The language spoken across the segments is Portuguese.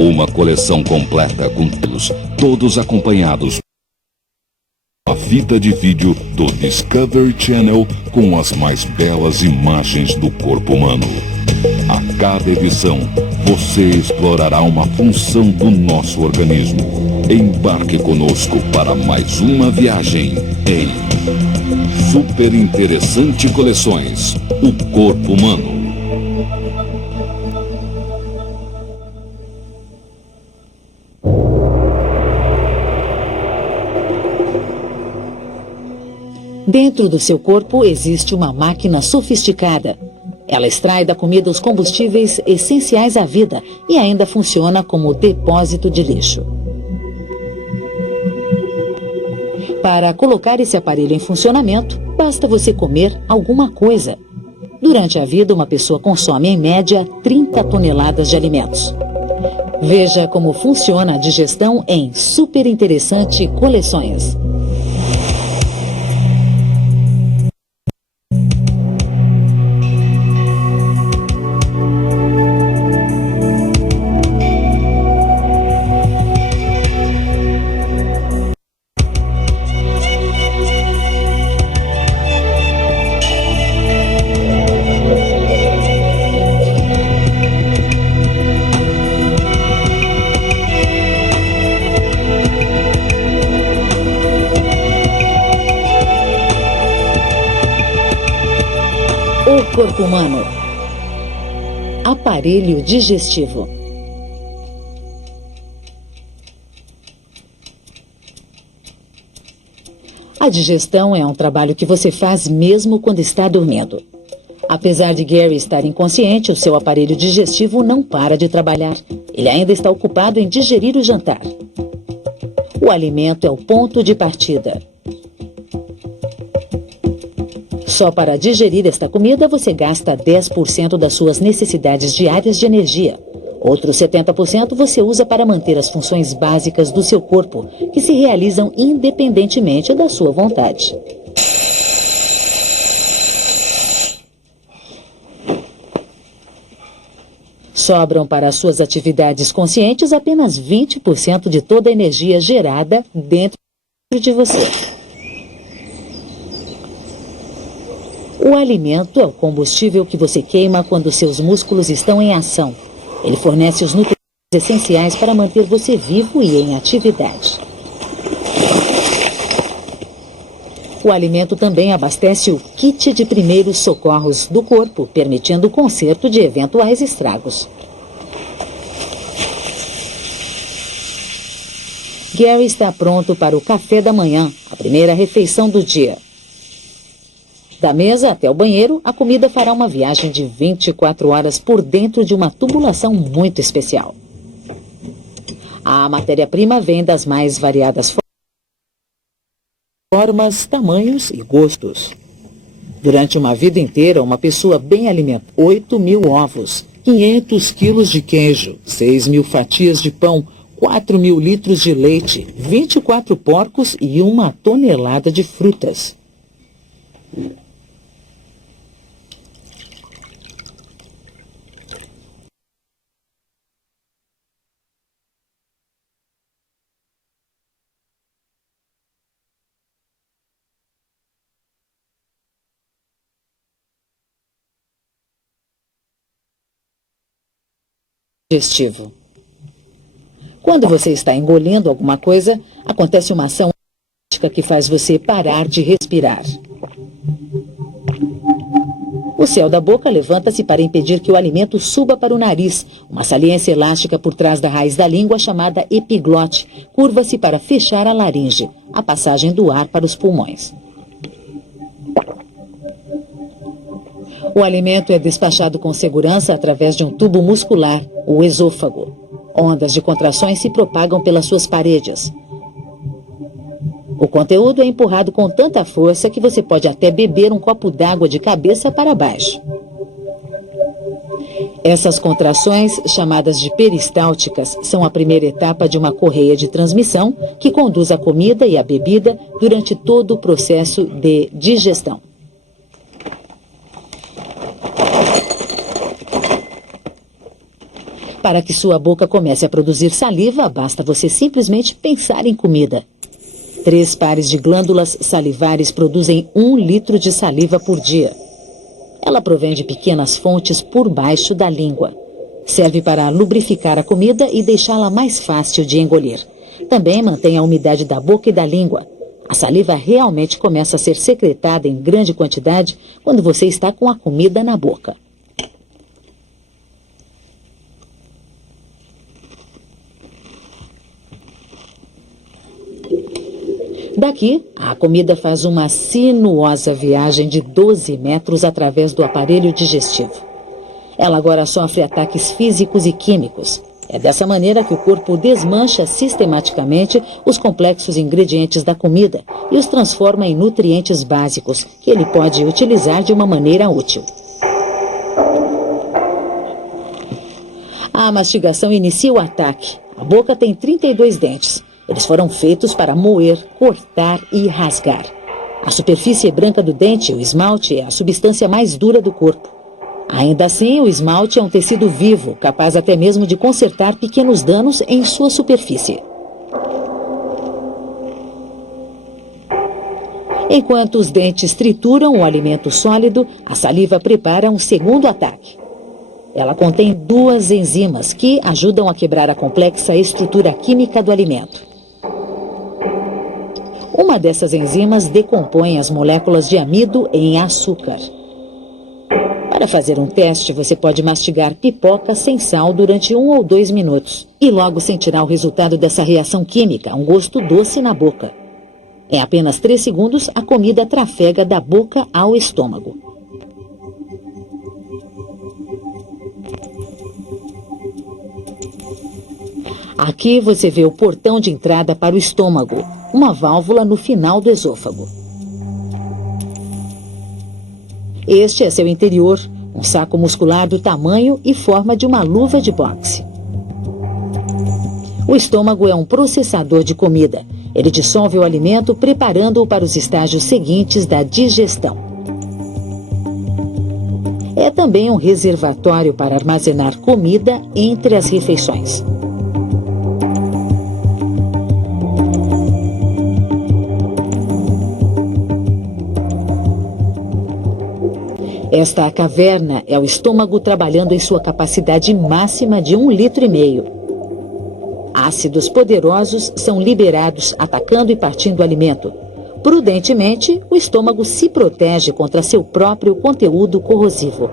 Uma coleção completa com todos acompanhados. A fita de vídeo do Discovery Channel com as mais belas imagens do corpo humano. A cada edição, você explorará uma função do nosso organismo. Embarque conosco para mais uma viagem em Super Interessante Coleções, o corpo humano. Dentro do seu corpo existe uma máquina sofisticada. Ela extrai da comida os combustíveis essenciais à vida e ainda funciona como depósito de lixo. Para colocar esse aparelho em funcionamento, basta você comer alguma coisa. Durante a vida, uma pessoa consome em média 30 toneladas de alimentos. Veja como funciona a digestão em Super Interessante Coleções. O corpo humano. Aparelho digestivo. A digestão é um trabalho que você faz mesmo quando está dormindo. Apesar de Gary estar inconsciente, o seu aparelho digestivo não para de trabalhar. Ele ainda está ocupado em digerir o jantar. O alimento é o ponto de partida. Só para digerir esta comida, você gasta 10% das suas necessidades diárias de energia. Outros 70% você usa para manter as funções básicas do seu corpo, que se realizam independentemente da sua vontade. Sobram para as suas atividades conscientes apenas 20% de toda a energia gerada dentro de você. O alimento é o combustível que você queima quando seus músculos estão em ação. Ele fornece os nutrientes essenciais para manter você vivo e em atividade. O alimento também abastece o kit de primeiros socorros do corpo, permitindo o conserto de eventuais estragos. Gary está pronto para o café da manhã, a primeira refeição do dia. Da mesa até o banheiro, a comida fará uma viagem de 24 horas por dentro de uma tubulação muito especial. A matéria-prima vem das mais variadas formas, tamanhos e gostos. Durante uma vida inteira, uma pessoa bem alimentada, 8.000 ovos, 500 quilos de queijo, 6.000 fatias de pão, 4.000 litros de leite, 24 porcos e 1 tonelada de frutas. Digestivo. Quando você está engolindo alguma coisa, acontece uma ação que faz você parar de respirar. O céu da boca levanta-se para impedir que o alimento suba para o nariz. Uma saliência elástica por trás da raiz da língua, chamada epiglote, curva-se para fechar a laringe, a passagem do ar para os pulmões. O alimento é despachado com segurança através de um tubo muscular, o esôfago. Ondas de contrações se propagam pelas suas paredes. O conteúdo é empurrado com tanta força que você pode até beber um copo d'água de cabeça para baixo. Essas contrações, chamadas de peristálticas, são a primeira etapa de uma correia de transmissão que conduz a comida e a bebida durante todo o processo de digestão. Para que sua boca comece a produzir saliva, basta você simplesmente pensar em comida. 3 pares de glândulas salivares produzem 1 litro de saliva por dia. Ela provém de pequenas fontes por baixo da língua. Serve para lubrificar a comida e deixá-la mais fácil de engolir. Também mantém a umidade da boca e da língua. A saliva realmente começa a ser secretada em grande quantidade quando você está com a comida na boca. Daqui, a comida faz uma sinuosa viagem de 12 metros através do aparelho digestivo. Ela agora sofre ataques físicos e químicos. É dessa maneira que o corpo desmancha sistematicamente os complexos ingredientes da comida e os transforma em nutrientes básicos que ele pode utilizar de uma maneira útil. A mastigação inicia o ataque. A boca tem 32 dentes. Eles foram feitos para moer, cortar e rasgar. A superfície branca do dente, o esmalte, é a substância mais dura do corpo. Ainda assim, o esmalte é um tecido vivo, capaz até mesmo de consertar pequenos danos em sua superfície. Enquanto os dentes trituram o alimento sólido, a saliva prepara um segundo ataque. Ela contém 2 enzimas que ajudam a quebrar a complexa estrutura química do alimento. Uma dessas enzimas decompõe as moléculas de amido em açúcar. Para fazer um teste, você pode mastigar pipoca sem sal durante 1 ou 2 minutos e logo sentirá o resultado dessa reação química, um gosto doce na boca. Em apenas 3 segundos, a comida trafega da boca ao estômago. Aqui você vê o portão de entrada para o estômago, uma válvula no final do esôfago. Este é seu interior, um saco muscular do tamanho e forma de uma luva de boxe. O estômago é um processador de comida. Ele dissolve o alimento, preparando-o para os estágios seguintes da digestão. É também um reservatório para armazenar comida entre as refeições. Esta caverna é o estômago trabalhando em sua capacidade máxima de 1,5 litros. Ácidos poderosos são liberados atacando e partindo o alimento. Prudentemente, o estômago se protege contra seu próprio conteúdo corrosivo.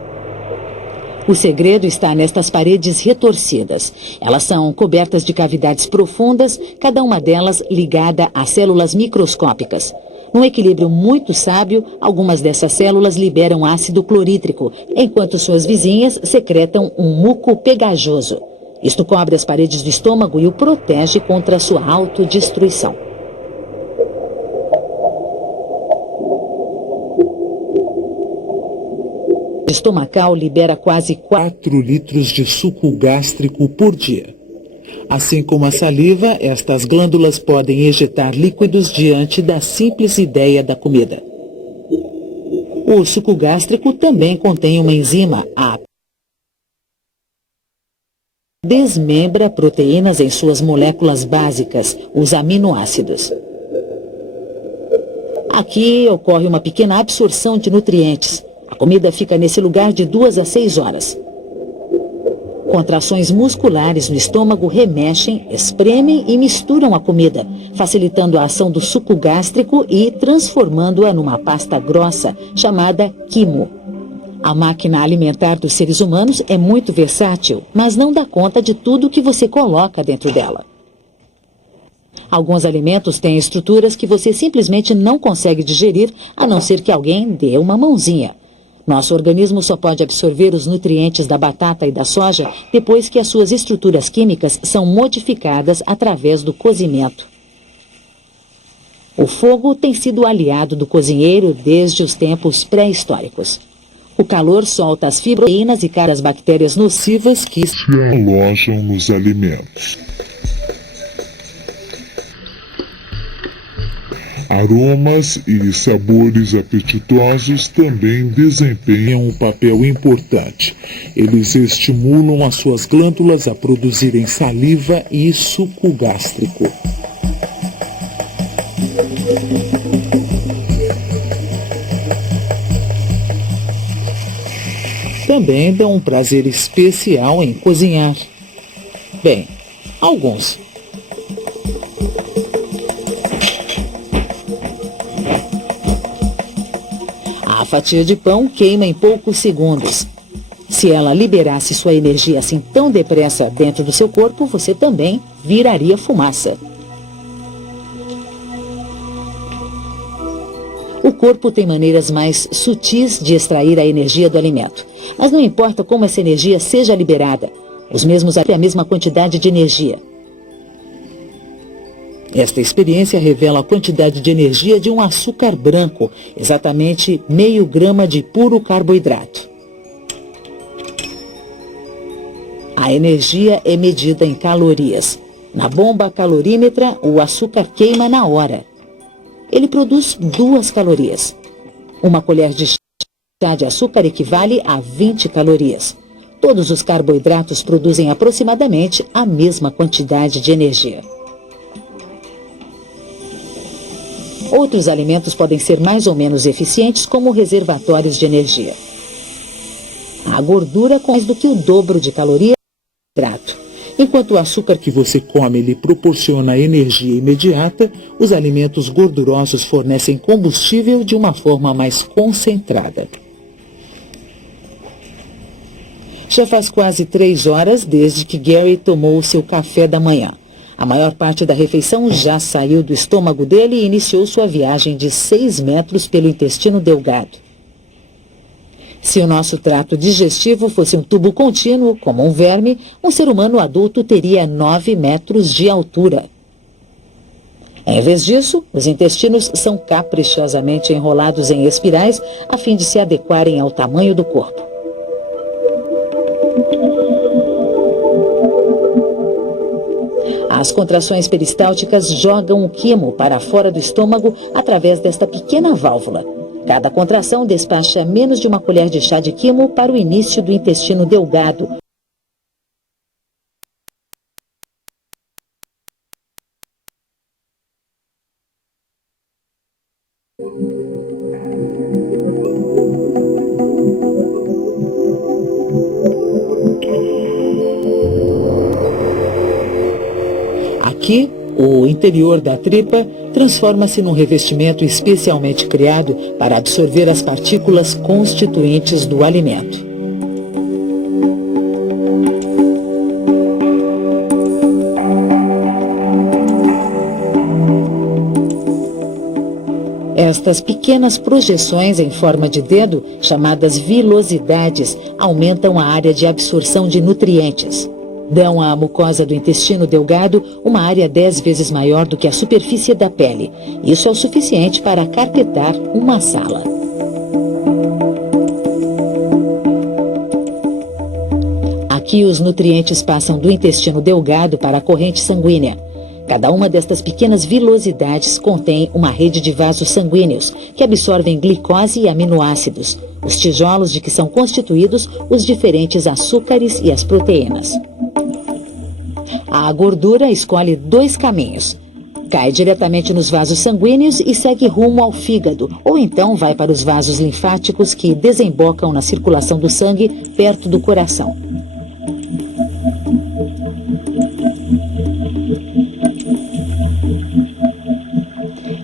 O segredo está nestas paredes retorcidas. Elas são cobertas de cavidades profundas, cada uma delas ligada a células microscópicas. Num equilíbrio muito sábio, algumas dessas células liberam ácido clorídrico, enquanto suas vizinhas secretam um muco pegajoso. Isto cobre as paredes do estômago e o protege contra a sua autodestruição. O estomacal libera quase 4 litros de suco gástrico por dia. Assim como a saliva, estas glândulas podem ejetar líquidos diante da simples ideia da comida. O suco gástrico também contém uma enzima, a desmembra proteínas em suas moléculas básicas, os aminoácidos. Aqui ocorre uma pequena absorção de nutrientes. A comida fica nesse lugar de 2 a 6 horas. Contrações musculares no estômago remexem, espremem e misturam a comida, facilitando a ação do suco gástrico e transformando-a numa pasta grossa, chamada quimo. A máquina alimentar dos seres humanos é muito versátil, mas não dá conta de tudo que você coloca dentro dela. Alguns alimentos têm estruturas que você simplesmente não consegue digerir, a não ser que alguém dê uma mãozinha. Nosso organismo só pode absorver os nutrientes da batata e da soja depois que as suas estruturas químicas são modificadas através do cozimento. O fogo tem sido aliado do cozinheiro desde os tempos pré-históricos. O calor solta as fibroínas e caras bactérias nocivas que se alojam nos alimentos. Aromas e sabores apetitosos também desempenham um papel importante. Eles estimulam as suas glândulas a produzirem saliva e suco gástrico. Também dão um prazer especial em cozinhar. Bem, alguns. A fatia de pão queima em poucos segundos. Se ela liberasse sua energia assim tão depressa dentro do seu corpo, você também viraria fumaça. O corpo tem maneiras mais sutis de extrair a energia do alimento. Mas não importa como essa energia seja liberada, os mesmos têm a mesma quantidade de energia. Esta experiência revela a quantidade de energia de um açúcar branco, exatamente meio grama de puro carboidrato. A energia é medida em calorias. Na bomba calorímetra, o açúcar queima na hora. Ele produz 2 calorias. Uma colher de chá de açúcar equivale a 20 calorias. Todos os carboidratos produzem aproximadamente a mesma quantidade de energia. Outros alimentos podem ser mais ou menos eficientes como reservatórios de energia. A gordura com mais do que o dobro de calorias do carboidrato. Enquanto o açúcar que você come lhe proporciona energia imediata, os alimentos gordurosos fornecem combustível de uma forma mais concentrada. Já faz quase 3 horas desde que Gary tomou o seu café da manhã. A maior parte da refeição já saiu do estômago dele e iniciou sua viagem de 6 metros pelo intestino delgado. Se o nosso trato digestivo fosse um tubo contínuo, como um verme, um ser humano adulto teria 9 metros de altura. Em vez disso, os intestinos são caprichosamente enrolados em espirais a fim de se adequarem ao tamanho do corpo. As contrações peristálticas jogam o quimo para fora do estômago através desta pequena válvula. Cada contração despacha menos de uma colher de chá de quimo para o início do intestino delgado. Aqui, o interior da tripa transforma-se num revestimento especialmente criado para absorver as partículas constituintes do alimento. Estas pequenas projeções em forma de dedo, chamadas vilosidades, aumentam a área de absorção de nutrientes. Dão à mucosa do intestino delgado uma área 10 vezes maior do que a superfície da pele. Isso é o suficiente para carpetar uma sala. Aqui os nutrientes passam do intestino delgado para a corrente sanguínea. Cada uma destas pequenas vilosidades contém uma rede de vasos sanguíneos que absorvem glicose e aminoácidos, os tijolos de que são constituídos os diferentes açúcares e as proteínas. A gordura escolhe 2 caminhos. Cai diretamente nos vasos sanguíneos e segue rumo ao fígado, ou então vai para os vasos linfáticos que desembocam na circulação do sangue perto do coração.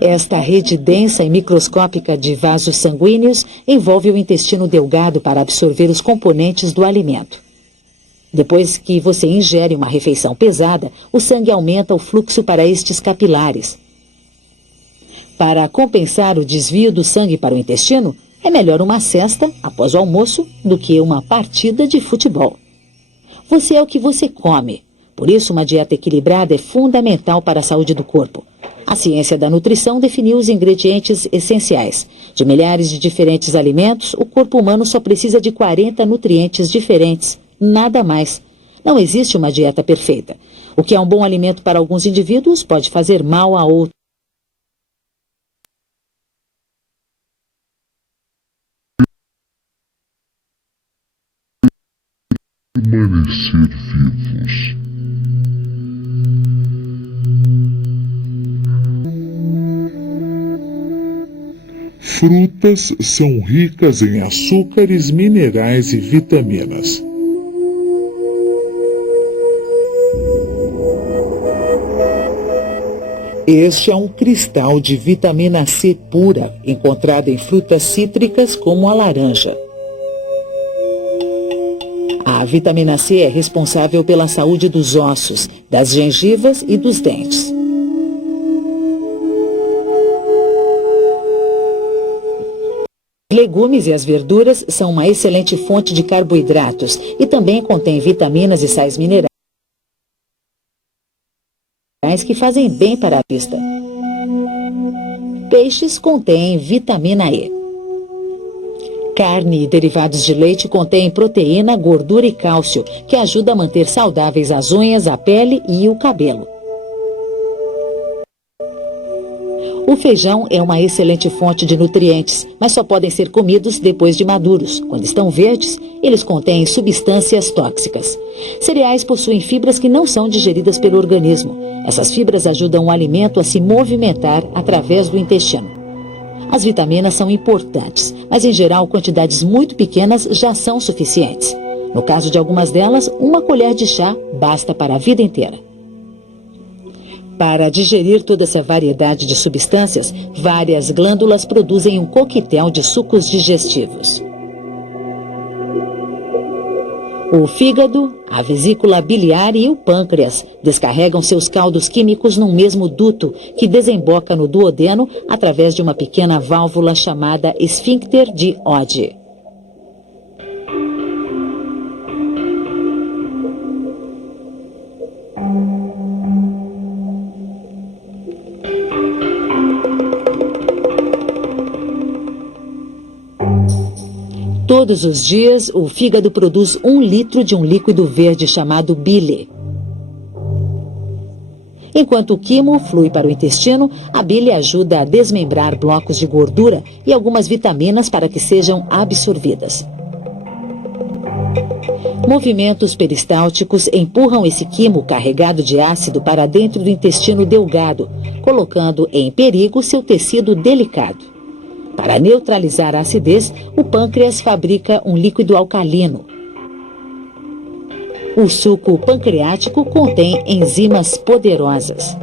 Esta rede densa e microscópica de vasos sanguíneos envolve o intestino delgado para absorver os componentes do alimento. Depois que você ingere uma refeição pesada, o sangue aumenta o fluxo para estes capilares. Para compensar o desvio do sangue para o intestino, é melhor uma cesta após o almoço do que uma partida de futebol. Você é o que você come. Por isso, uma dieta equilibrada é fundamental para a saúde do corpo. A ciência da nutrição definiu os ingredientes essenciais. De milhares de diferentes alimentos, o corpo humano só precisa de 40 nutrientes diferentes. Nada mais. Não existe uma dieta perfeita. O que é um bom alimento para alguns indivíduos pode fazer mal a outros. frutas são ricas em açúcares, minerais e vitaminas. Este é um cristal de vitamina C pura, encontrado em frutas cítricas como a laranja. A vitamina C é responsável pela saúde dos ossos, das gengivas e dos dentes. Os legumes e as verduras são uma excelente fonte de carboidratos e também contém vitaminas e sais minerais que fazem bem para a vista. Peixes contêm vitamina E. Carne e derivados de leite contêm proteína, gordura e cálcio, que ajuda a manter saudáveis as unhas, a pele e o cabelo. O feijão é uma excelente fonte de nutrientes, mas só podem ser comidos depois de maduros. Quando estão verdes, eles contêm substâncias tóxicas. Cereais possuem fibras que não são digeridas pelo organismo. Essas fibras ajudam o alimento a se movimentar através do intestino. As vitaminas são importantes, mas em geral quantidades muito pequenas já são suficientes. No caso de algumas delas, uma colher de chá basta para a vida inteira. Para digerir toda essa variedade de substâncias, várias glândulas produzem um coquetel de sucos digestivos. O fígado, a vesícula biliar e o pâncreas descarregam seus caldos químicos num mesmo duto que desemboca no duodeno através de uma pequena válvula chamada esfíncter de Oddi. Todos os dias, o fígado produz 1 litro de um líquido verde chamado bile. Enquanto o quimo flui para o intestino, a bile ajuda a desmembrar blocos de gordura e algumas vitaminas para que sejam absorvidas. Movimentos peristálticos empurram esse quimo carregado de ácido para dentro do intestino delgado, colocando em perigo seu tecido delicado. Para neutralizar a acidez, o pâncreas fabrica um líquido alcalino. O suco pancreático contém enzimas poderosas.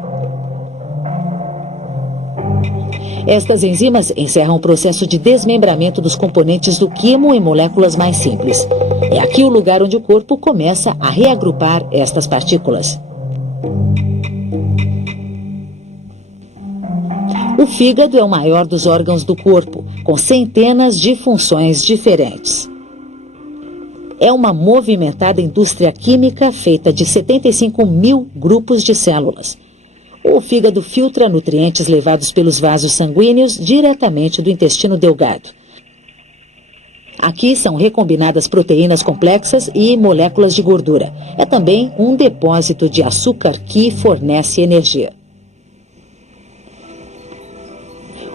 Estas enzimas encerram o processo de desmembramento dos componentes do quimo em moléculas mais simples. É aqui o lugar onde o corpo começa a reagrupar estas partículas. O fígado é o maior dos órgãos do corpo, com centenas de funções diferentes. É uma movimentada indústria química feita de 75 mil grupos de células. O fígado filtra nutrientes levados pelos vasos sanguíneos diretamente do intestino delgado. Aqui são recombinadas proteínas complexas e moléculas de gordura. É também um depósito de açúcar que fornece energia.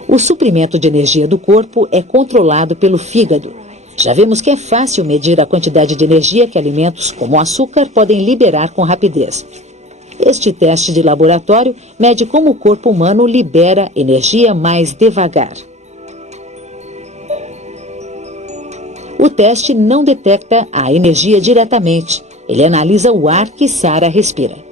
O suprimento de energia do corpo é controlado pelo fígado. Já vimos que é fácil medir a quantidade de energia que alimentos como o açúcar podem liberar com rapidez. Este teste de laboratório mede como o corpo humano libera energia mais devagar. O teste não detecta a energia diretamente. Ele analisa o ar que Sarah respira.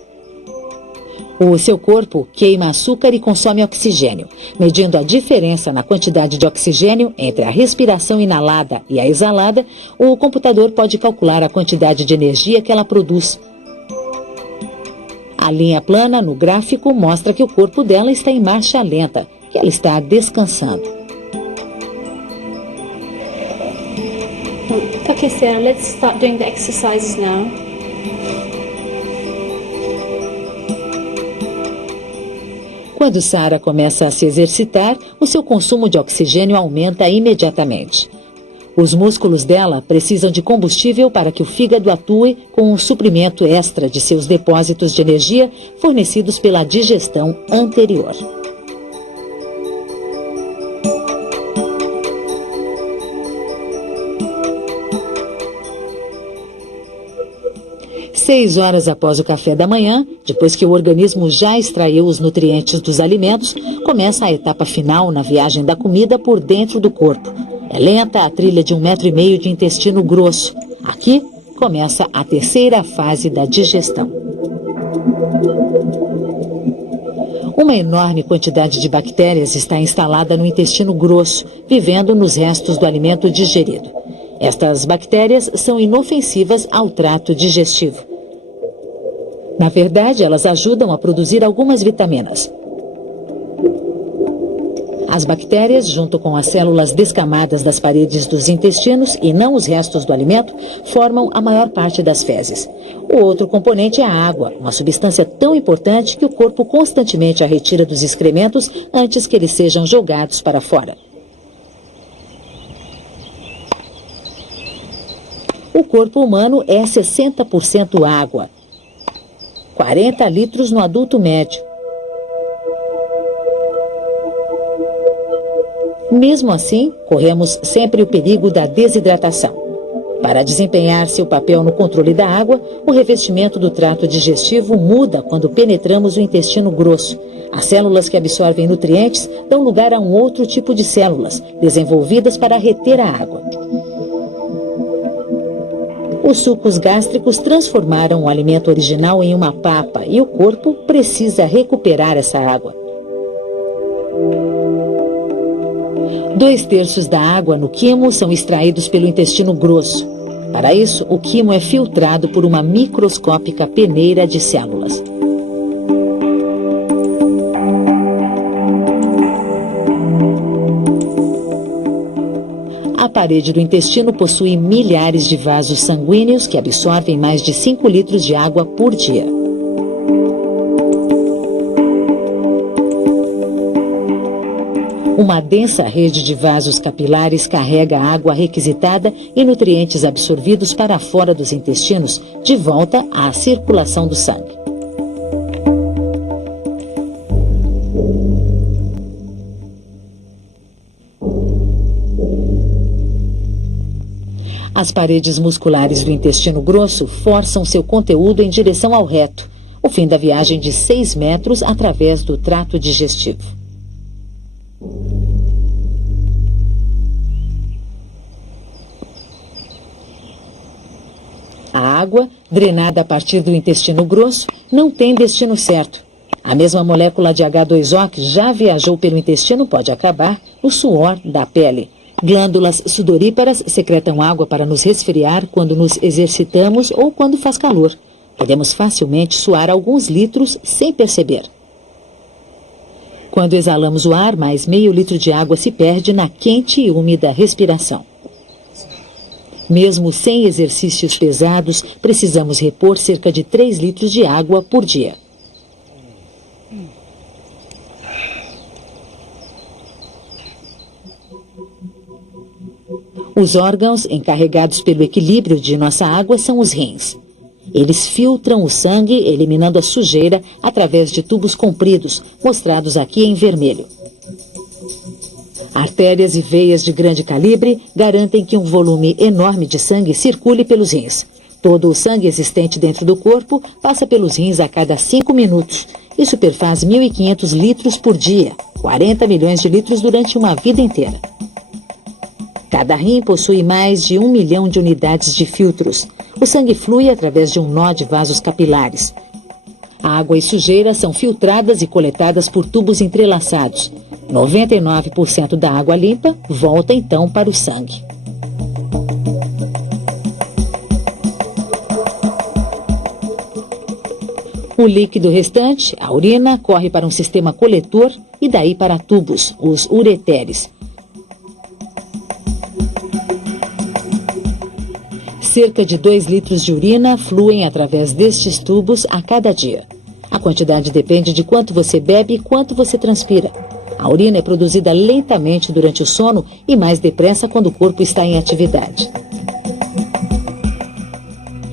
O seu corpo queima açúcar e consome oxigênio. Medindo a diferença na quantidade de oxigênio entre a respiração inalada e a exalada, o computador pode calcular a quantidade de energia que ela produz. A linha plana no gráfico mostra que o corpo dela está em marcha lenta, que ela está descansando. Okay, Sarah, let's start doing the exercises now. Quando Sarah começa a se exercitar, o seu consumo de oxigênio aumenta imediatamente. Os músculos dela precisam de combustível para que o fígado atue com um suprimento extra de seus depósitos de energia fornecidos pela digestão anterior. 6 horas após o café da manhã, depois que o organismo já extraiu os nutrientes dos alimentos, começa a etapa final na viagem da comida por dentro do corpo. É lenta a trilha de 1,5 metro de intestino grosso. Aqui começa a terceira fase da digestão. Uma enorme quantidade de bactérias está instalada no intestino grosso, vivendo nos restos do alimento digerido. Estas bactérias são inofensivas ao trato digestivo. Na verdade, elas ajudam a produzir algumas vitaminas. As bactérias, junto com as células descamadas das paredes dos intestinos e não os restos do alimento, formam a maior parte das fezes. O outro componente é a água, uma substância tão importante que o corpo constantemente a retira dos excrementos antes que eles sejam jogados para fora. O corpo humano é 60% água. 40 litros no adulto médio. Mesmo assim, corremos sempre o perigo da desidratação. Para desempenhar seu papel no controle da água, o revestimento do trato digestivo muda quando penetramos o intestino grosso. As células que absorvem nutrientes dão lugar a um outro tipo de células, desenvolvidas para reter a água. Os sucos gástricos transformaram o alimento original em uma papa e o corpo precisa recuperar essa água. 2/3 da água no quimo são extraídos pelo intestino grosso. Para isso, o quimo é filtrado por uma microscópica peneira de células. A parede do intestino possui milhares de vasos sanguíneos que absorvem mais de 5 litros de água por dia. Uma densa rede de vasos capilares carrega a água requisitada e nutrientes absorvidos para fora dos intestinos, de volta à circulação do sangue. As paredes musculares do intestino grosso forçam seu conteúdo em direção ao reto, o fim da viagem de 6 metros através do trato digestivo. A água, drenada a partir do intestino grosso, não tem destino certo. A mesma molécula de H2O que já viajou pelo intestino pode acabar no suor da pele. Glândulas sudoríparas secretam água para nos resfriar quando nos exercitamos ou quando faz calor. Podemos facilmente suar alguns litros sem perceber. Quando exalamos o ar, mais meio litro de água se perde na quente e úmida respiração. Mesmo sem exercícios pesados, precisamos repor cerca de 3 litros de água por dia. Os órgãos encarregados pelo equilíbrio de nossa água são os rins. Eles filtram o sangue, eliminando a sujeira através de tubos compridos, mostrados aqui em vermelho. Artérias e veias de grande calibre garantem que um volume enorme de sangue circule pelos rins. Todo o sangue existente dentro do corpo passa pelos rins a cada 5 minutos. Isso perfaz 1.500 litros por dia, 40 milhões de litros durante uma vida inteira. Cada rim possui mais de 1 milhão de unidades de filtros. O sangue flui através de um nó de vasos capilares. A água e sujeira são filtradas e coletadas por tubos entrelaçados. 99% da água limpa volta então para o sangue. O líquido restante, a urina, corre para um sistema coletor e daí para tubos, os ureteres. Cerca de 2 litros de urina fluem através destes tubos a cada dia. A quantidade depende de quanto você bebe e quanto você transpira. A urina é produzida lentamente durante o sono e mais depressa quando o corpo está em atividade.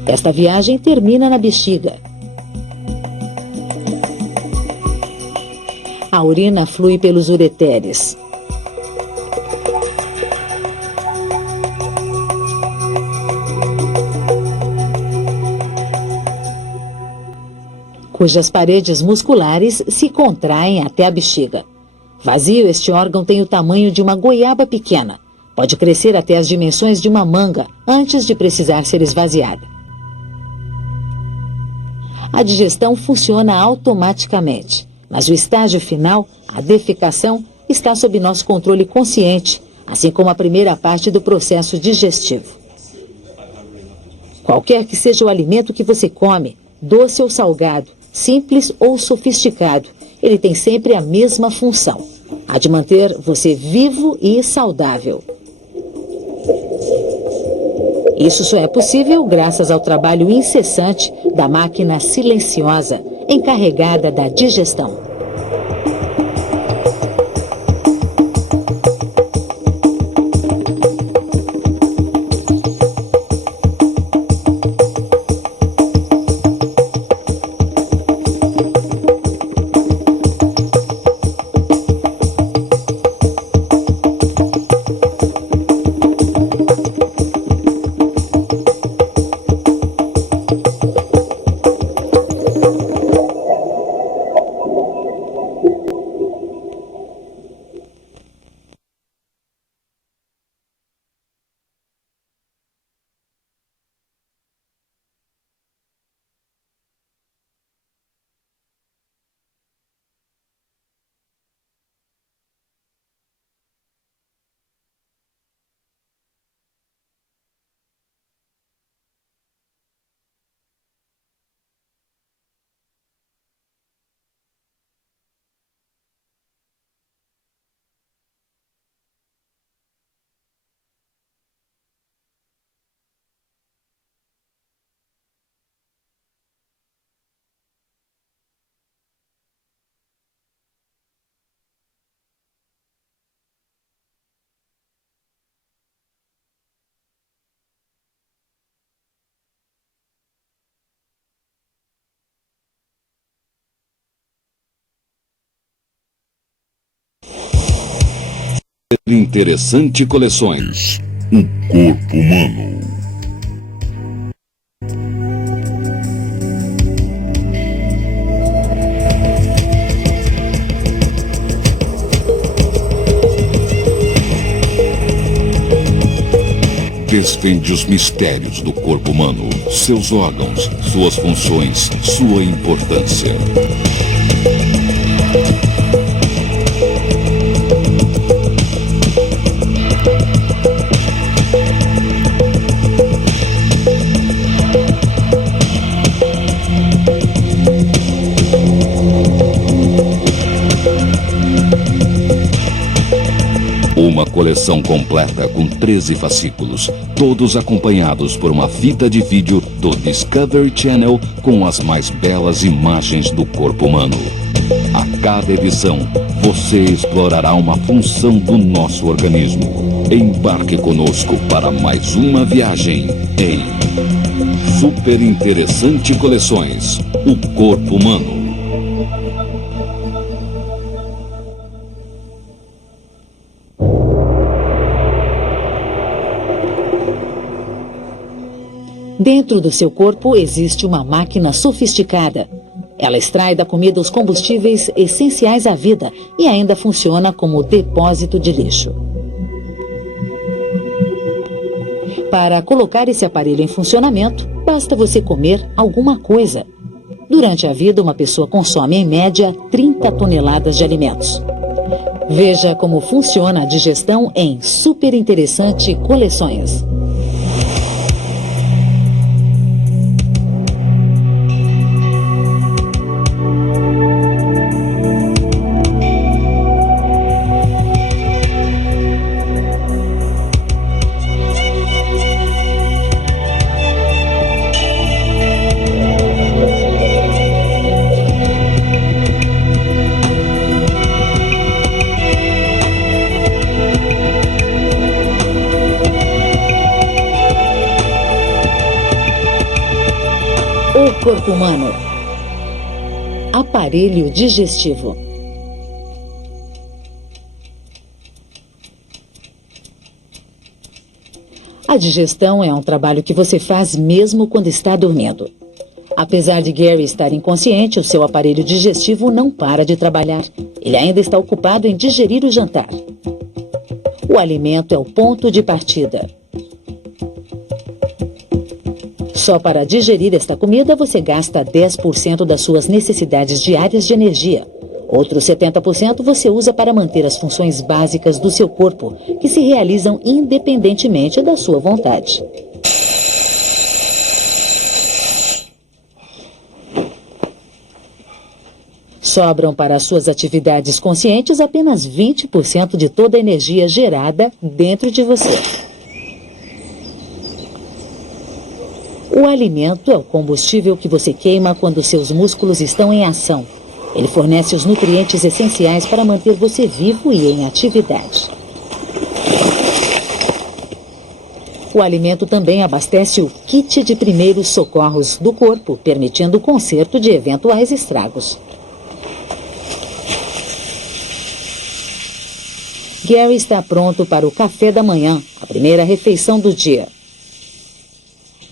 Esta viagem termina na bexiga. A urina flui pelos ureteres. cujas paredes musculares se contraem até a bexiga. Vazio, este órgão tem o tamanho de uma goiaba pequena. Pode crescer até as dimensões de uma manga antes de precisar ser esvaziada. A digestão funciona automaticamente, mas o estágio final, a defecação, está sob nosso controle consciente, assim como a primeira parte do processo digestivo. Qualquer que seja o alimento que você come, doce ou salgado, simples ou sofisticado, ele tem sempre a mesma função, a de manter você vivo e saudável. Isso só é possível graças ao trabalho incessante da máquina silenciosa, encarregada da digestão. Interessante Coleções. O corpo humano. Desvende os mistérios do corpo humano, seus órgãos, suas funções, sua importância. Uma coleção completa com 13 fascículos, todos acompanhados por uma fita de vídeo do Discovery Channel com as mais belas imagens do corpo humano. A cada edição, você explorará uma função do nosso organismo. Embarque conosco para mais uma viagem em Super Interessante Coleções, o corpo humano. Dentro do seu corpo existe uma máquina sofisticada. Ela extrai da comida os combustíveis essenciais à vida e ainda funciona como depósito de lixo. Para colocar esse aparelho em funcionamento, basta você comer alguma coisa. Durante a vida, uma pessoa consome em média 30 toneladas de alimentos. Veja como funciona a digestão em Super Interessante Coleções. Corpo humano. Aparelho digestivo. A digestão é um trabalho que você faz mesmo quando está dormindo. Apesar de Gary estar inconsciente, o seu aparelho digestivo não para de trabalhar. Ele ainda está ocupado em digerir o jantar. O alimento é o ponto de partida. Só para digerir esta comida, você gasta 10% das suas necessidades diárias de energia. Outros 70% você usa para manter as funções básicas do seu corpo, que se realizam independentemente da sua vontade. Sobram para suas atividades conscientes apenas 20% de toda a energia gerada dentro de você. O alimento é o combustível que você queima quando seus músculos estão em ação. Ele fornece os nutrientes essenciais para manter você vivo e em atividade. O alimento também abastece o kit de primeiros socorros do corpo, permitindo o conserto de eventuais estragos. Gary está pronto para o café da manhã, a primeira refeição do dia.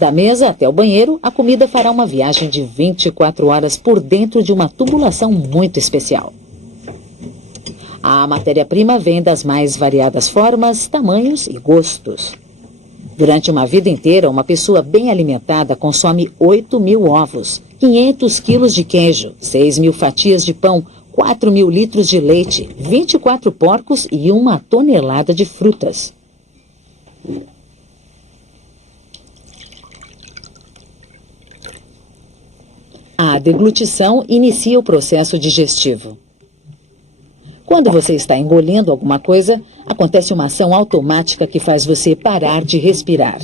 Da mesa até o banheiro, a comida fará uma viagem de 24 horas por dentro de uma tubulação muito especial. A matéria-prima vem das mais variadas formas, tamanhos e gostos. Durante uma vida inteira, uma pessoa bem alimentada consome 8.000 ovos, 500 quilos de queijo, 6.000 fatias de pão, 4.000 litros de leite, 24 porcos e 1 tonelada de frutas. A deglutição inicia o processo digestivo. Quando você está engolindo alguma coisa, acontece uma ação automática que faz você parar de respirar.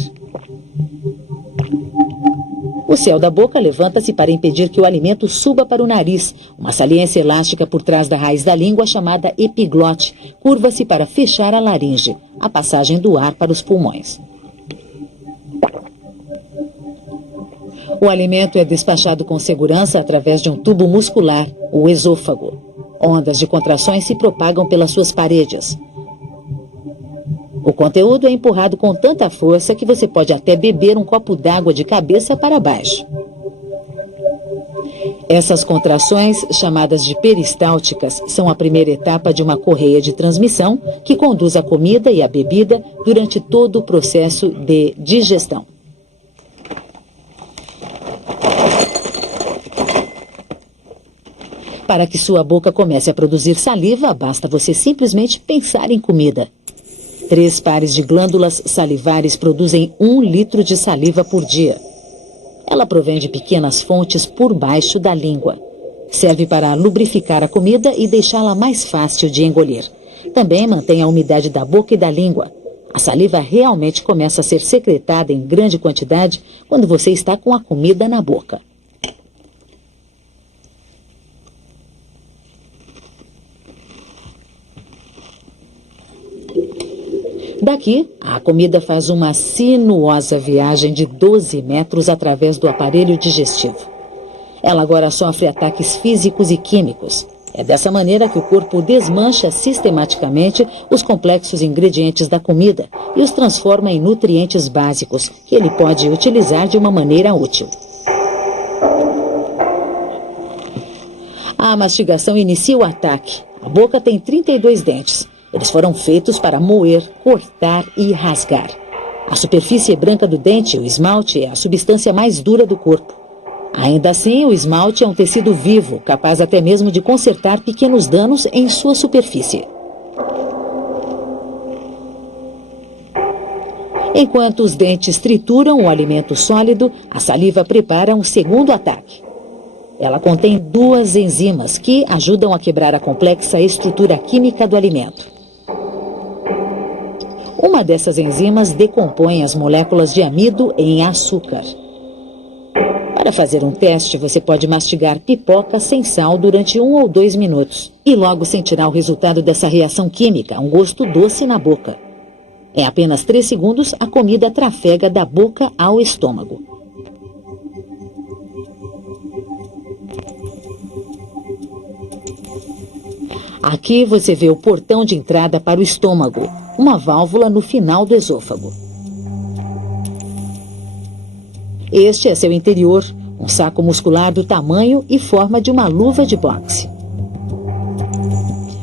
O céu da boca levanta-se para impedir que o alimento suba para o nariz. Uma saliência elástica por trás da raiz da língua, chamada epiglote, curva-se para fechar a laringe, a passagem do ar para os pulmões. O alimento é despachado com segurança através de um tubo muscular, o esôfago. Ondas de contrações se propagam pelas suas paredes. O conteúdo é empurrado com tanta força que você pode até beber um copo d'água de cabeça para baixo. Essas contrações, chamadas de peristálticas, são a primeira etapa de uma correia de transmissão que conduz a comida e a bebida durante todo o processo de digestão. Para que sua boca comece a produzir saliva, basta você simplesmente pensar em comida. 3 pares de glândulas salivares produzem 1 litro de saliva por dia. Ela provém de pequenas fontes por baixo da língua. Serve para lubrificar a comida e deixá-la mais fácil de engolir. Também mantém a umidade da boca e da língua. A saliva realmente começa a ser secretada em grande quantidade quando você está com a comida na boca. Daqui, a comida faz uma sinuosa viagem de 12 metros através do aparelho digestivo. Ela agora sofre ataques físicos e químicos. É dessa maneira que o corpo desmancha sistematicamente os complexos ingredientes da comida e os transforma em nutrientes básicos que ele pode utilizar de uma maneira útil. A mastigação inicia o ataque. A boca tem 32 dentes. Eles foram feitos para moer, cortar e rasgar. A superfície branca do dente, o esmalte, é a substância mais dura do corpo. Ainda assim, o esmalte é um tecido vivo, capaz até mesmo de consertar pequenos danos em sua superfície. Enquanto os dentes trituram o alimento sólido, a saliva prepara um segundo ataque. Ela contém 2 enzimas que ajudam a quebrar a complexa estrutura química do alimento. Uma dessas enzimas decompõe as moléculas de amido em açúcar. Para fazer um teste, você pode mastigar pipoca sem sal durante 1 ou 2 minutos e logo sentirá o resultado dessa reação química, um gosto doce na boca. Em apenas 3 segundos, a comida trafega da boca ao estômago. Aqui você vê o portão de entrada para o estômago, uma válvula no final do esôfago. Este é seu interior, um saco muscular do tamanho e forma de uma luva de boxe.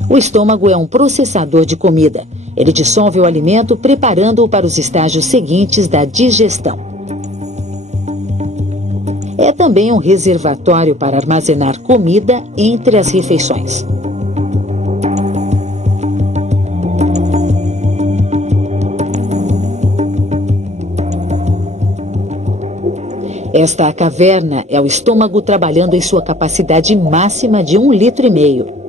O estômago é um processador de comida. Ele dissolve o alimento, preparando-o para os estágios seguintes da digestão. É também um reservatório para armazenar comida entre as refeições. Esta caverna é o estômago trabalhando em sua capacidade máxima de 1,5 litros.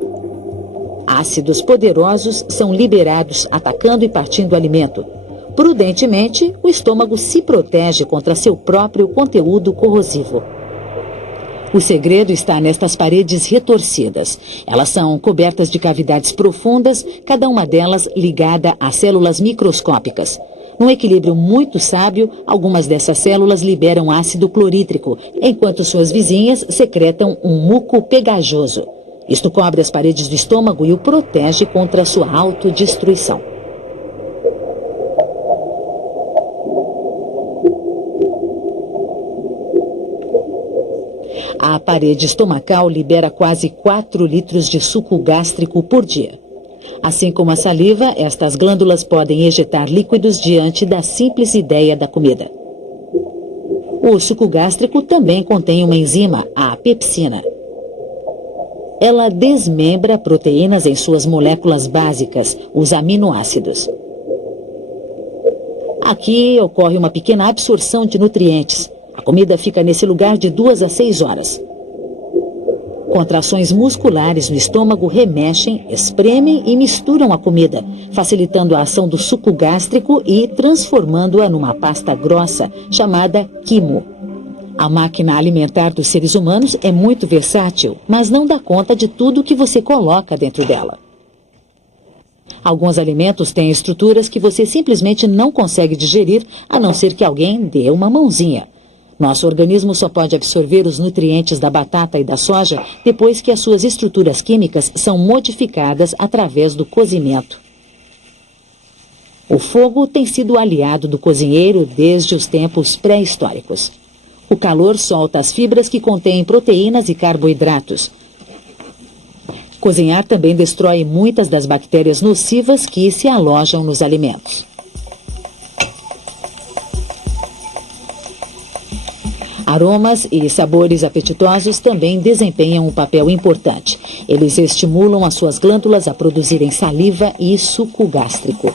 Ácidos poderosos são liberados, atacando e partindo o alimento. Prudentemente, o estômago se protege contra seu próprio conteúdo corrosivo. O segredo está nestas paredes retorcidas. Elas são cobertas de cavidades profundas, cada uma delas ligada a células microscópicas. Num equilíbrio muito sábio, algumas dessas células liberam ácido clorídrico, enquanto suas vizinhas secretam um muco pegajoso. Isto cobre as paredes do estômago e o protege contra sua autodestruição. A parede estomacal libera quase 4 litros de suco gástrico por dia. Assim como a saliva, estas glândulas podem ejetar líquidos diante da simples ideia da comida. O suco gástrico também contém uma enzima, a pepsina. Ela desmembra proteínas em suas moléculas básicas, os aminoácidos. Aqui ocorre uma pequena absorção de nutrientes. A comida fica nesse lugar de 2 a 6 horas. Contrações musculares no estômago remexem, espremem e misturam a comida, facilitando a ação do suco gástrico e transformando-a numa pasta grossa, chamada quimo. A máquina alimentar dos seres humanos é muito versátil, mas não dá conta de tudo que você coloca dentro dela. Alguns alimentos têm estruturas que você simplesmente não consegue digerir, a não ser que alguém dê uma mãozinha. Nosso organismo só pode absorver os nutrientes da batata e da soja depois que as suas estruturas químicas são modificadas através do cozimento. O fogo tem sido aliado do cozinheiro desde os tempos pré-históricos. O calor solta as fibras que contêm proteínas e carboidratos. Cozinhar também destrói muitas das bactérias nocivas que se alojam nos alimentos. Aromas e sabores apetitosos também desempenham um papel importante. Eles estimulam as suas glândulas a produzirem saliva e suco gástrico.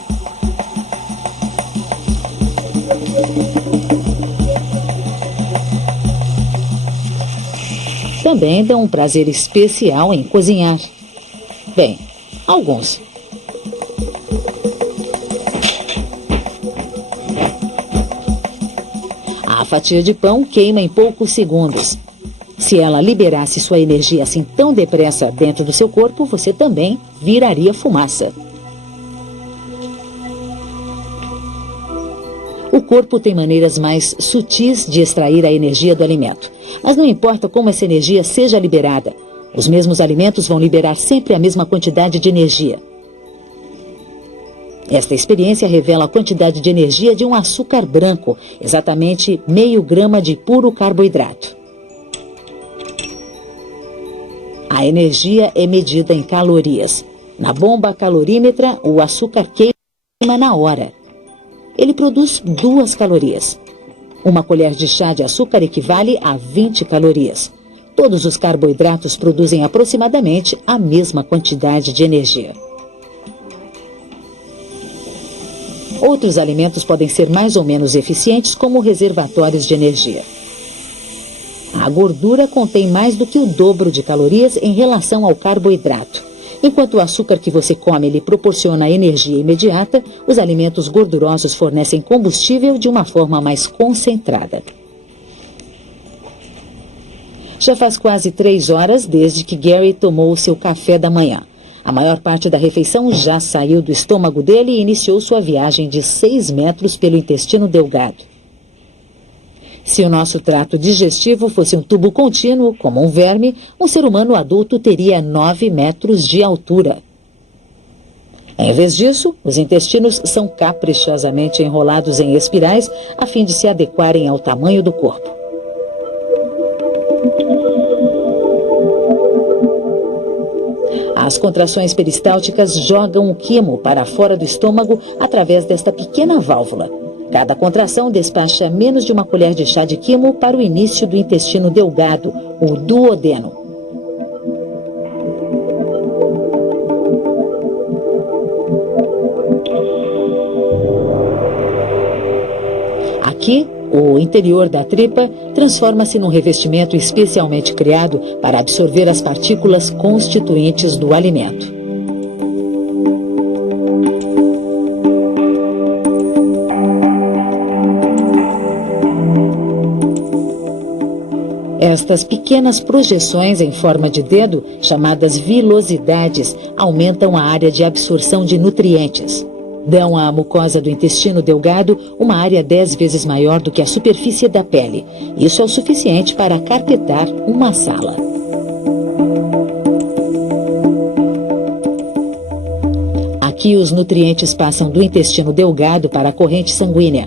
Também dão um prazer especial em cozinhar. Bem, alguns. A fatia de pão queima em poucos segundos. Se ela liberasse sua energia assim tão depressa dentro do seu corpo, você também viraria fumaça. O corpo tem maneiras mais sutis de extrair a energia do alimento. Mas não importa como essa energia seja liberada, os mesmos alimentos vão liberar sempre a mesma quantidade de energia. Esta experiência revela a quantidade de energia de um açúcar branco, exatamente 0,5 grama de puro carboidrato. A energia é medida em calorias. Na bomba calorímetra, o açúcar queima na hora. Ele produz 2 calorias. Uma colher de chá de açúcar equivale a 20 calorias. Todos os carboidratos produzem aproximadamente a mesma quantidade de energia. Outros alimentos podem ser mais ou menos eficientes como reservatórios de energia. A gordura contém mais do que o dobro de calorias em relação ao carboidrato. Enquanto o açúcar que você come lhe proporciona energia imediata, os alimentos gordurosos fornecem combustível de uma forma mais concentrada. Já faz quase 3 horas desde que Gary tomou o seu café da manhã. A maior parte da refeição já saiu do estômago dele e iniciou sua viagem de 6 metros pelo intestino delgado. Se o nosso trato digestivo fosse um tubo contínuo, como um verme, um ser humano adulto teria 9 metros de altura. Em vez disso, os intestinos são caprichosamente enrolados em espirais a fim de se adequarem ao tamanho do corpo. As contrações peristálticas jogam o quimo para fora do estômago através desta pequena válvula. Cada contração despacha menos de uma colher de chá de quimo para o início do intestino delgado, o duodeno. Aqui, o interior da tripa transforma-se num revestimento especialmente criado para absorver as partículas constituintes do alimento. Estas pequenas projeções em forma de dedo, chamadas vilosidades, aumentam a área de absorção de nutrientes. Dão à mucosa do intestino delgado uma área 10 vezes maior do que a superfície da pele. Isso é o suficiente para carpetar uma sala. Aqui os nutrientes passam do intestino delgado para a corrente sanguínea.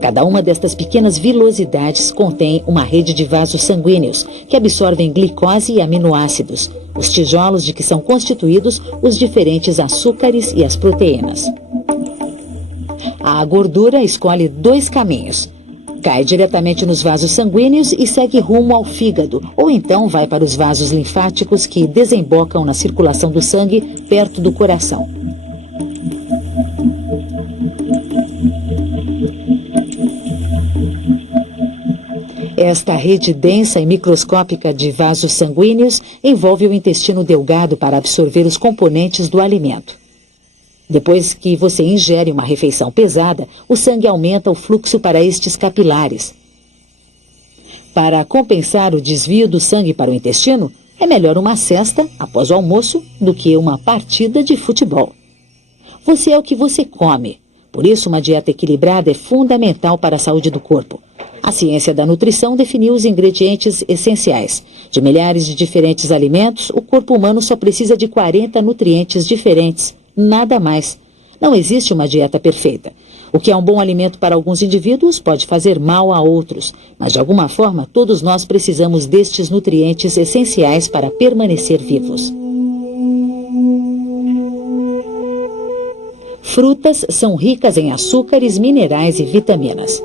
Cada uma destas pequenas vilosidades contém uma rede de vasos sanguíneos que absorvem glicose e aminoácidos, os tijolos de que são constituídos os diferentes açúcares e as proteínas. A gordura escolhe 2 caminhos. Cai diretamente nos vasos sanguíneos e segue rumo ao fígado, ou então vai para os vasos linfáticos que desembocam na circulação do sangue perto do coração. Esta rede densa e microscópica de vasos sanguíneos envolve o intestino delgado para absorver os componentes do alimento. Depois que você ingere uma refeição pesada, o sangue aumenta o fluxo para estes capilares. Para compensar o desvio do sangue para o intestino, é melhor uma cesta após o almoço do que uma partida de futebol. Você é o que você come. Por isso, uma dieta equilibrada é fundamental para a saúde do corpo. A ciência da nutrição definiu os ingredientes essenciais. De milhares de diferentes alimentos, o corpo humano só precisa de 40 nutrientes diferentes. Nada mais. Não existe uma dieta perfeita. O que é um bom alimento para alguns indivíduos pode fazer mal a outros, mas de alguma forma todos nós precisamos destes nutrientes essenciais para permanecer vivos. Frutas são ricas em açúcares, minerais e vitaminas.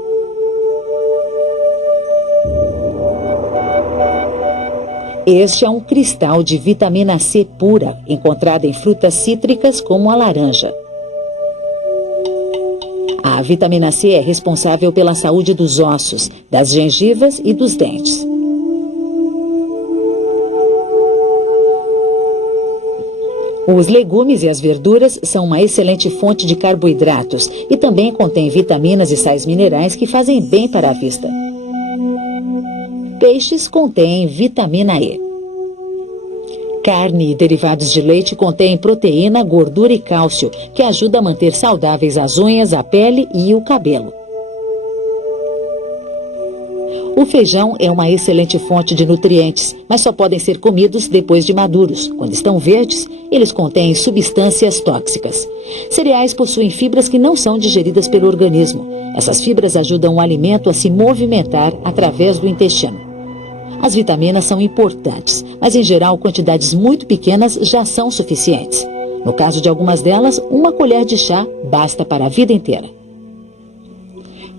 Este é um cristal de vitamina C pura, encontrada em frutas cítricas como a laranja. A vitamina C é responsável pela saúde dos ossos, das gengivas e dos dentes. Os legumes e as verduras são uma excelente fonte de carboidratos e também contêm vitaminas e sais minerais que fazem bem para a vista. Peixes contêm vitamina E. Carne e derivados de leite contêm proteína, gordura e cálcio, que ajuda a manter saudáveis as unhas, a pele e o cabelo. O feijão é uma excelente fonte de nutrientes, mas só podem ser comidos depois de maduros. Quando estão verdes, eles contêm substâncias tóxicas. Cereais possuem fibras que não são digeridas pelo organismo. Essas fibras ajudam o alimento a se movimentar através do intestino. As vitaminas são importantes, mas em geral quantidades muito pequenas já são suficientes. No caso de algumas delas, uma colher de chá basta para a vida inteira.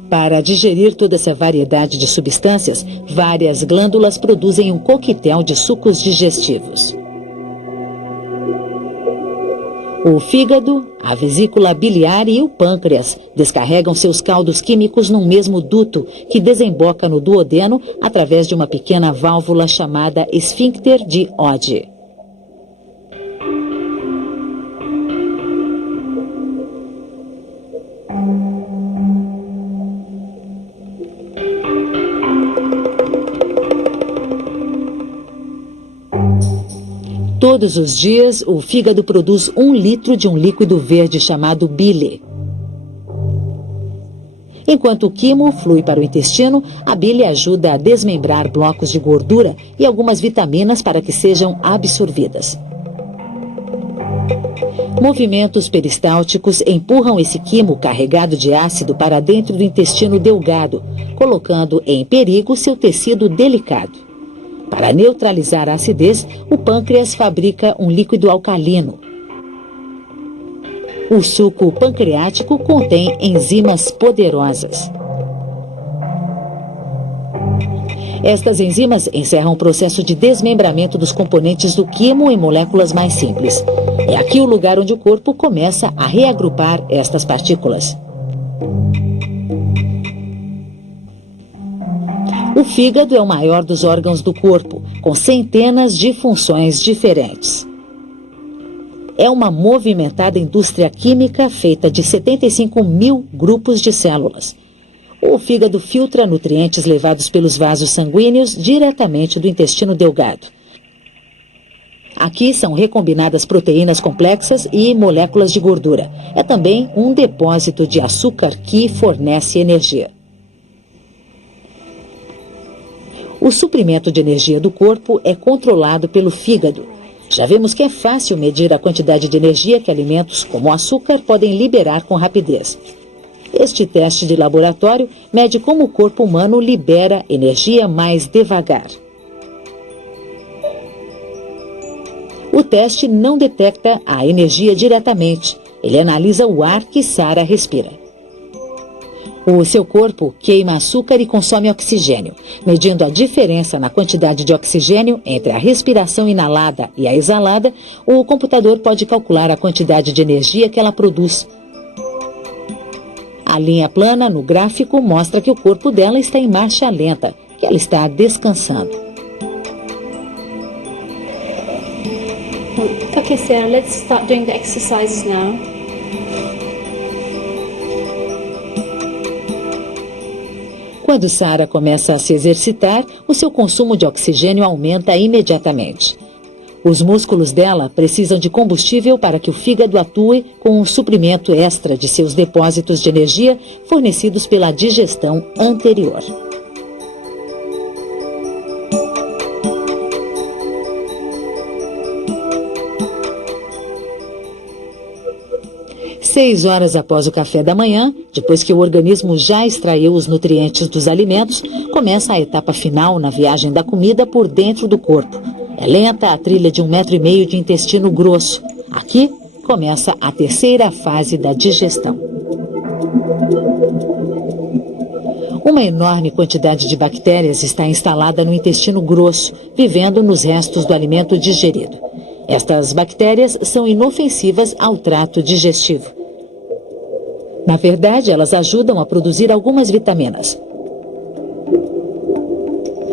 Para digerir toda essa variedade de substâncias, várias glândulas produzem um coquetel de sucos digestivos. O fígado, a vesícula biliar e o pâncreas descarregam seus caldos químicos num mesmo duto que desemboca no duodeno através de uma pequena válvula chamada esfíncter de Oddi. Todos os dias, o fígado produz 1 litro de um líquido verde chamado bile. Enquanto o quimo flui para o intestino, a bile ajuda a desmembrar blocos de gordura e algumas vitaminas para que sejam absorvidas. Movimentos peristálticos empurram esse quimo carregado de ácido para dentro do intestino delgado, colocando em perigo seu tecido delicado. Para neutralizar a acidez, o pâncreas fabrica um líquido alcalino. O suco pancreático contém enzimas poderosas. Estas enzimas encerram o processo de desmembramento dos componentes do quimo em moléculas mais simples. É aqui o lugar onde o corpo começa a reagrupar estas partículas. O fígado é o maior dos órgãos do corpo, com centenas de funções diferentes. É uma movimentada indústria química feita de 75 mil grupos de células. O fígado filtra nutrientes levados pelos vasos sanguíneos diretamente do intestino delgado. Aqui são recombinadas proteínas complexas e moléculas de gordura. É também um depósito de açúcar que fornece energia. O suprimento de energia do corpo é controlado pelo fígado. Já vimos que é fácil medir a quantidade de energia que alimentos como o açúcar podem liberar com rapidez. Este teste de laboratório mede como o corpo humano libera energia mais devagar. O teste não detecta a energia diretamente. Ele analisa o ar que Sarah respira. O seu corpo queima açúcar e consome oxigênio. Medindo a diferença na quantidade de oxigênio entre a respiração inalada e a exalada, o computador pode calcular a quantidade de energia que ela produz. A linha plana no gráfico mostra que o corpo dela está em marcha lenta, que ela está descansando. Okay, Sarah, let's start doing the exercises now. Quando Sarah começa a se exercitar, o seu consumo de oxigênio aumenta imediatamente. Os músculos dela precisam de combustível para que o fígado atue com um suprimento extra de seus depósitos de energia fornecidos pela digestão anterior. Seis horas após o café da manhã, depois que o organismo já extraiu os nutrientes dos alimentos, começa a etapa final na viagem da comida por dentro do corpo. É lenta a trilha de 1,5 metro de intestino grosso. Aqui começa a terceira fase da digestão. Uma enorme quantidade de bactérias está instalada no intestino grosso, vivendo nos restos do alimento digerido. Estas bactérias são inofensivas ao trato digestivo. Na verdade, elas ajudam a produzir algumas vitaminas.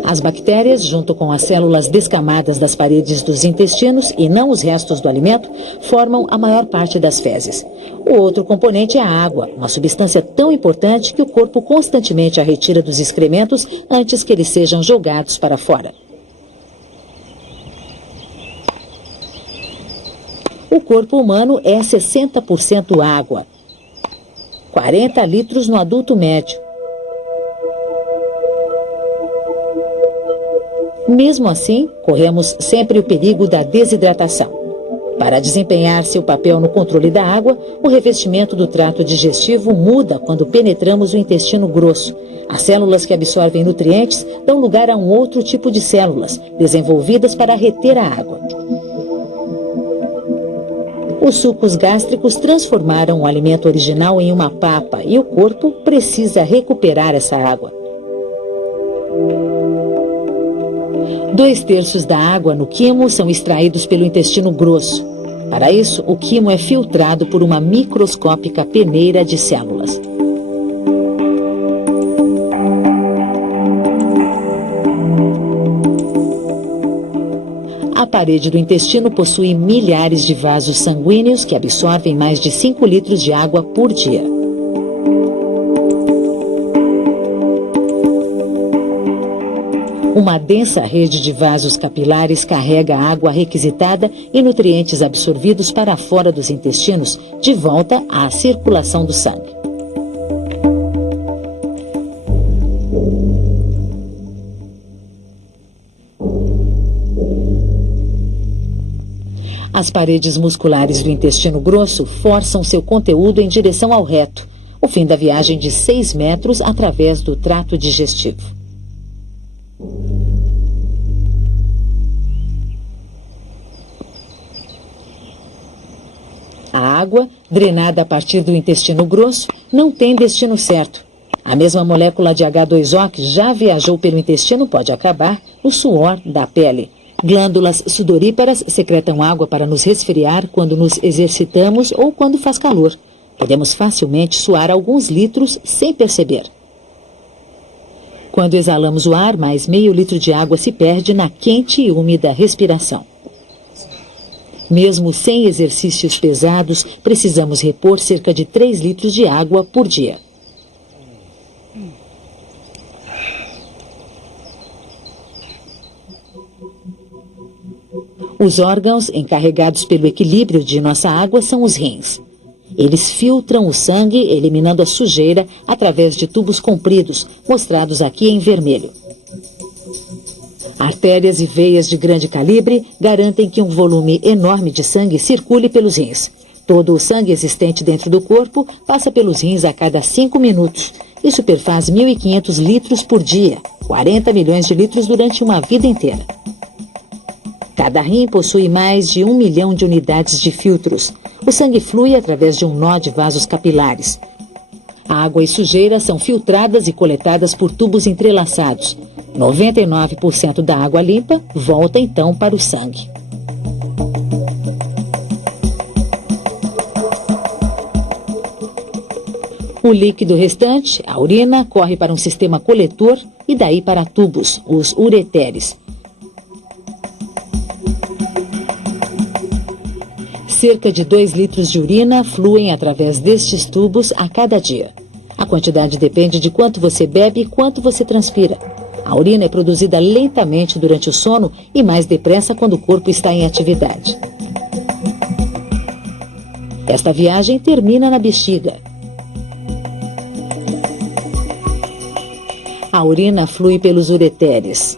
As bactérias, junto com as células descamadas das paredes dos intestinos e não os restos do alimento, formam a maior parte das fezes. O outro componente é a água, uma substância tão importante que o corpo constantemente a retira dos excrementos antes que eles sejam jogados para fora. O corpo humano é 60% água. 40 litros no adulto médio. Mesmo assim, corremos sempre o perigo da desidratação. Para desempenhar seu papel no controle da água, o revestimento do trato digestivo muda quando penetramos o intestino grosso. As células que absorvem nutrientes dão lugar a um outro tipo de células, desenvolvidas para reter a água. Os sucos gástricos transformaram o alimento original em uma papa e o corpo precisa recuperar essa água. 2/3 da água no quimo são extraídos pelo intestino grosso. Para isso, o quimo é filtrado por uma microscópica peneira de células. A parede do intestino possui milhares de vasos sanguíneos que absorvem mais de 5 litros de água por dia. Uma densa rede de vasos capilares carrega a água requisitada e nutrientes absorvidos para fora dos intestinos, de volta à circulação do sangue. As paredes musculares do intestino grosso forçam seu conteúdo em direção ao reto, o fim da viagem de 6 metros através do trato digestivo. água, drenada a partir do intestino grosso, não tem destino certo. A mesma molécula de H2O que já viajou pelo intestino pode acabar no suor da pele. Glândulas sudoríparas secretam água para nos resfriar quando nos exercitamos ou quando faz calor. Podemos facilmente suar alguns litros sem perceber. Quando exalamos o ar, mais meio litro de água se perde na quente e úmida respiração. Mesmo sem exercícios pesados, precisamos repor cerca de 3 litros de água por dia. Os órgãos encarregados pelo equilíbrio de nossa água são os rins. Eles filtram o sangue, eliminando a sujeira através de tubos compridos, mostrados aqui em vermelho. Artérias e veias de grande calibre garantem que um volume enorme de sangue circule pelos rins. Todo o sangue existente dentro do corpo passa pelos rins a cada 5 minutos. Isso perfaz 1.500 litros por dia, 40 milhões de litros durante uma vida inteira. Cada rim possui mais de 1 milhão de unidades de filtros. O sangue flui através de um nó de vasos capilares. A água e sujeira são filtradas e coletadas por tubos entrelaçados. 99% da água limpa volta então para o sangue. O líquido restante, a urina, corre para um sistema coletor e daí para tubos, os ureteres. Cerca de 2 litros de urina fluem através destes tubos a cada dia. A quantidade depende de quanto você bebe e quanto você transpira. A urina é produzida lentamente durante o sono e mais depressa quando o corpo está em atividade. Esta viagem termina na bexiga. A urina flui pelos ureteres.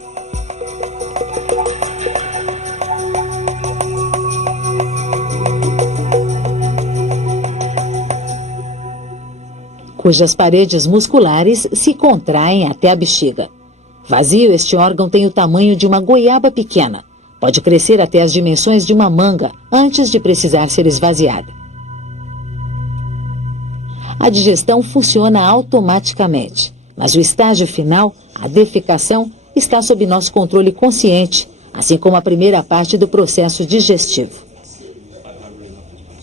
Cujas paredes musculares se contraem até a bexiga. Vazio, este órgão tem o tamanho de uma goiaba pequena. Pode crescer até as dimensões de uma manga antes de precisar ser esvaziada. A digestão funciona automaticamente, mas o estágio final, a defecação, está sob nosso controle consciente, assim como a primeira parte do processo digestivo.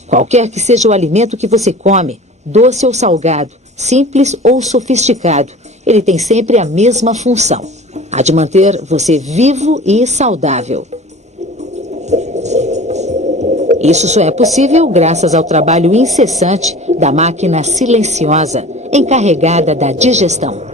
Qualquer que seja o alimento que você come, doce ou salgado, simples ou sofisticado, ele tem sempre a mesma função, a de manter você vivo e saudável. Isso só é possível graças ao trabalho incessante da máquina silenciosa, encarregada da digestão.